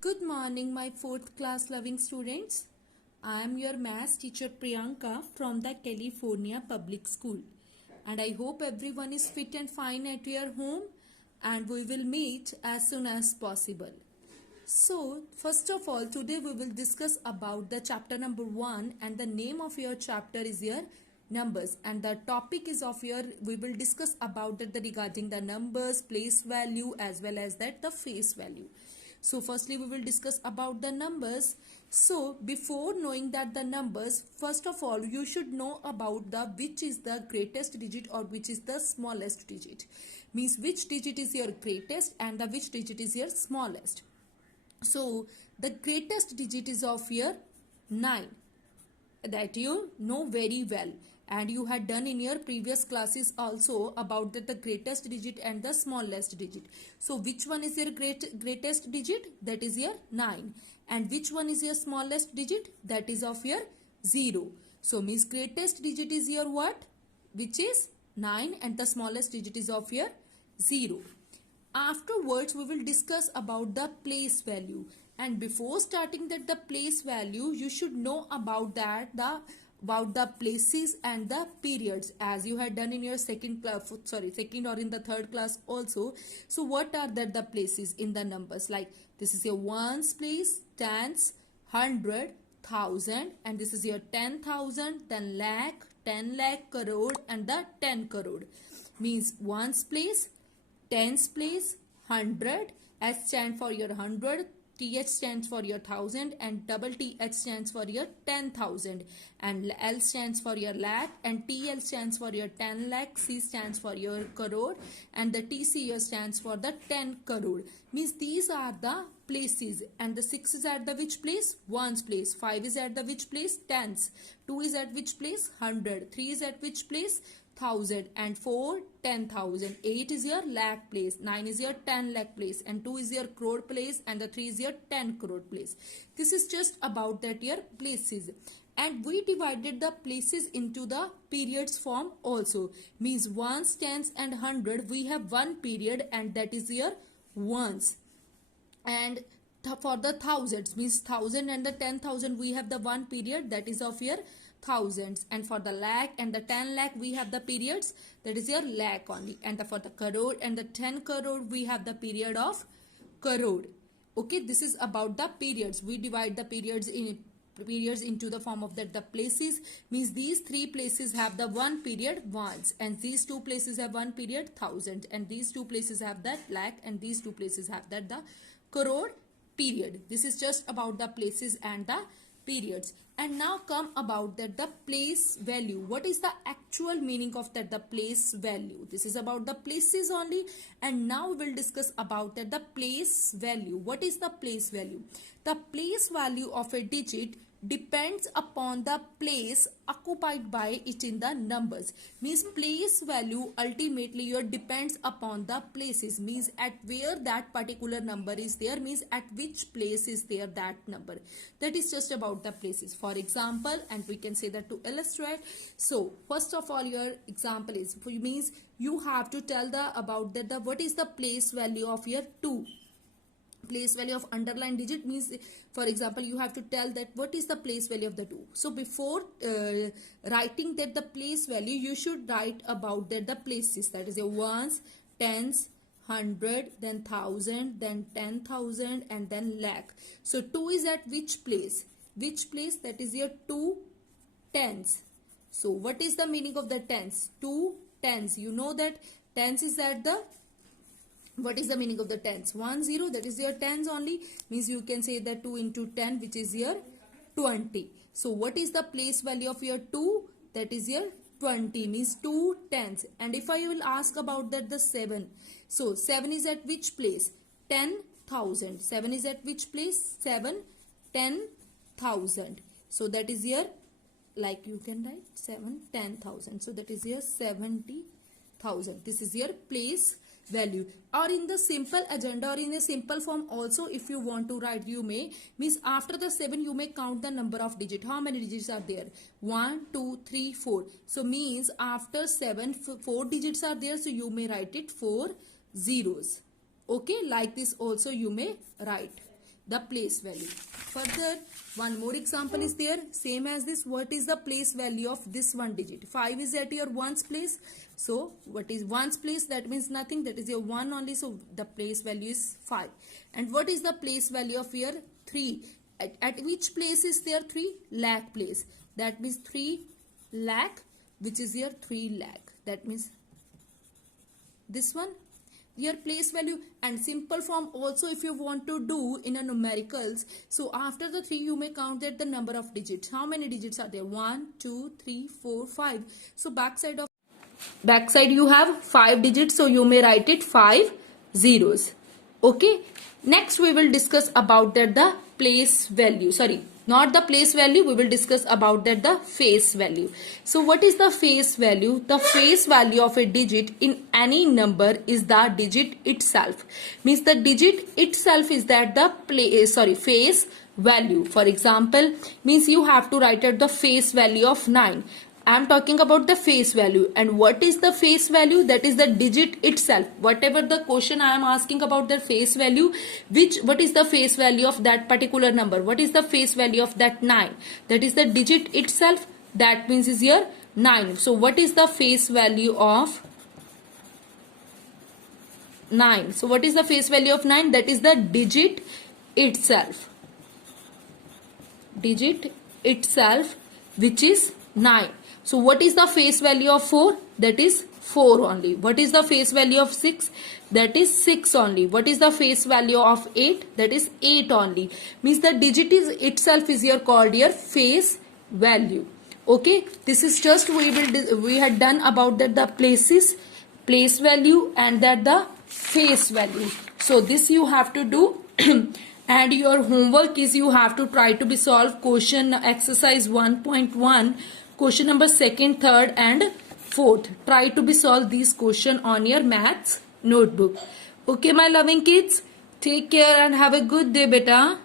Good morning, my fourth class loving students. I am your maths teacher Priyanka from the California Public School, and I hope everyone is fit and fine at your home, and we will meet as soon as possible. So, first of all, today we will discuss about the chapter number 1, and the name of your chapter is your numbers, and the topic is of your we will discuss about that regarding the numbers, place value, as well as that the face value. So firstly we will discuss about the numbers. So before knowing that the numbers, first of all you should know about the which is the greatest digit or which is the smallest digit. Means which digit is your greatest and the which digit is your smallest. So the greatest digit is of your 9, that you know very well, and you had done in your previous classes also about the greatest digit and the smallest digit. So which one is your greatest digit? That is your 9. And which one is your smallest digit? That is of your 0. So means greatest digit is your what? Which is 9, and the smallest digit is of your 0. Afterwards we will discuss about the place value, and before starting that the place value you should know about that about the places and the periods, as you had done in your second or in the third class also. So what are that the places in the numbers? Like this is your ones place, tens, hundred, thousand, and this is your 10,000, then lakh, 10 lakh, crore, and the 10 crore. Means ones place, tens place, hundred, S stands for your hundred, TH stands for your thousand, and double TH stands for your 10,000, and L stands for your lakh, and TL stands for your 10 lakh, C stands for your crore, and the TCO stands for the 10 crore. Means these are the places, and the 6 is at the which place? Ones place. 5 is at the which place? Tens. 2 is at which place? 100. 3 is at which place? 1,000, and 4 10,000. 8 is your lakh place, 9 is your 10 lakh place, and 2 is your crore place, and the 3 is your 10 crore place. This is just about that your places, and we divided the places into the periods form also. Means ones, tens, and 100 we have one period, and that is your ones. And for the thousands, means 1,000 and the 10,000 we have the one period, that is of your thousands. And for the lakh and the 10 lakh we have the periods, that is your lakh only. And for the crore and the 10 crore we have the period of crore. Okay, this is about the periods. We divide the periods into the form of that the places. Means these three places have the one period ones, and these two places have one period 1,000, and these two places have that lakh, and these two places have that the crore period. This is just about the places and the periods. And now come about that the place value. What is the actual meaning of that the place value? This is about the places only, and now we will discuss about that the place value. What is the place value? The place value of a digit depends upon the place occupied by it in the numbers. Means place value ultimately your depends upon the places, means at where that particular number is there, means at which place is there that number. That is just about the places. For example, and we can say that to illustrate. So first of all your example is means you have to tell the about that the what is the place value of your 2. Place value of underlined digit means, for example, you have to tell that what is the place value of the 2. So before writing that the place value, you should write about that the places, that is your ones, tens, 100, then 1,000, then 10,000, and then lakh. So 2 is at which place? Which place? That is your 2 tens. So what is the meaning of the tens? 2 tens. You know that tens is at the, what is the meaning of the tens? 1 0, that is your tens only. Means you can say that 2 into 10, which is your 20. So what is the place value of your 2? That is your 20, means 2 tens. And if I will ask about that the 7, so 7 is at which place? 10,000. 7 is at which place? 7 10,000. So that is your, like you can write 7 10,000. So that is your 70,000. This is your place value. Or in the simple agenda or in a simple form also, if you want to write, you may, means after the 7 you may count the number of digits. How many digits are there? 1 2 3 4. So means after 7 4 digits are there, so you may write it 4 zeros. Okay, like this also you may write. the place value. Further, one more example is there, same as this. What is the place value of this one digit? 5 is at your ones place. So what is ones place? That means nothing, that is your 1 only. So the place value is 5. And what is the place value of your 3? At which place is there 3? Lakh place. That means 3 lakh, which is your 3 lakh. That means this one, your place value. And simple form also, if you want to do in a numericals, so after the 3 you may count that the number of digits. How many digits are there? 1 2 3 4 5. So backside you have 5 digits, so you may write it 5 zeros. Okay, next we will discuss about that the place value, sorry, not the place value, we will discuss about that the face value. So what is the face value? The face value of a digit in any number is the digit itself. Means the digit itself is that the face value. For example, means you have to write out the face value of 9. I am talking about the face value. And what is the face value? That is the digit itself. Whatever the question I am asking about the face value, what is the face value of that particular number? What is the face value of that 9? That is the digit itself. That means is your 9. So what is the face value of 9? So what is the face value of 9? That is the digit itself. Digit itself, which is 9. So what is the face value of 4? That is 4 only. What is the face value of 6? That is 6 only. What is the face value of 8? That is 8 only. Means the digit itself is called your face value. Okay, this is just we had done about that the place value and that the face value. So this you have to do. And your homework is you have to try to be solve question exercise 1.1, question number 2nd, 3rd and 4th. Try to be solve these question on your maths notebook. Okay, my loving kids, take care and have a good day, beta.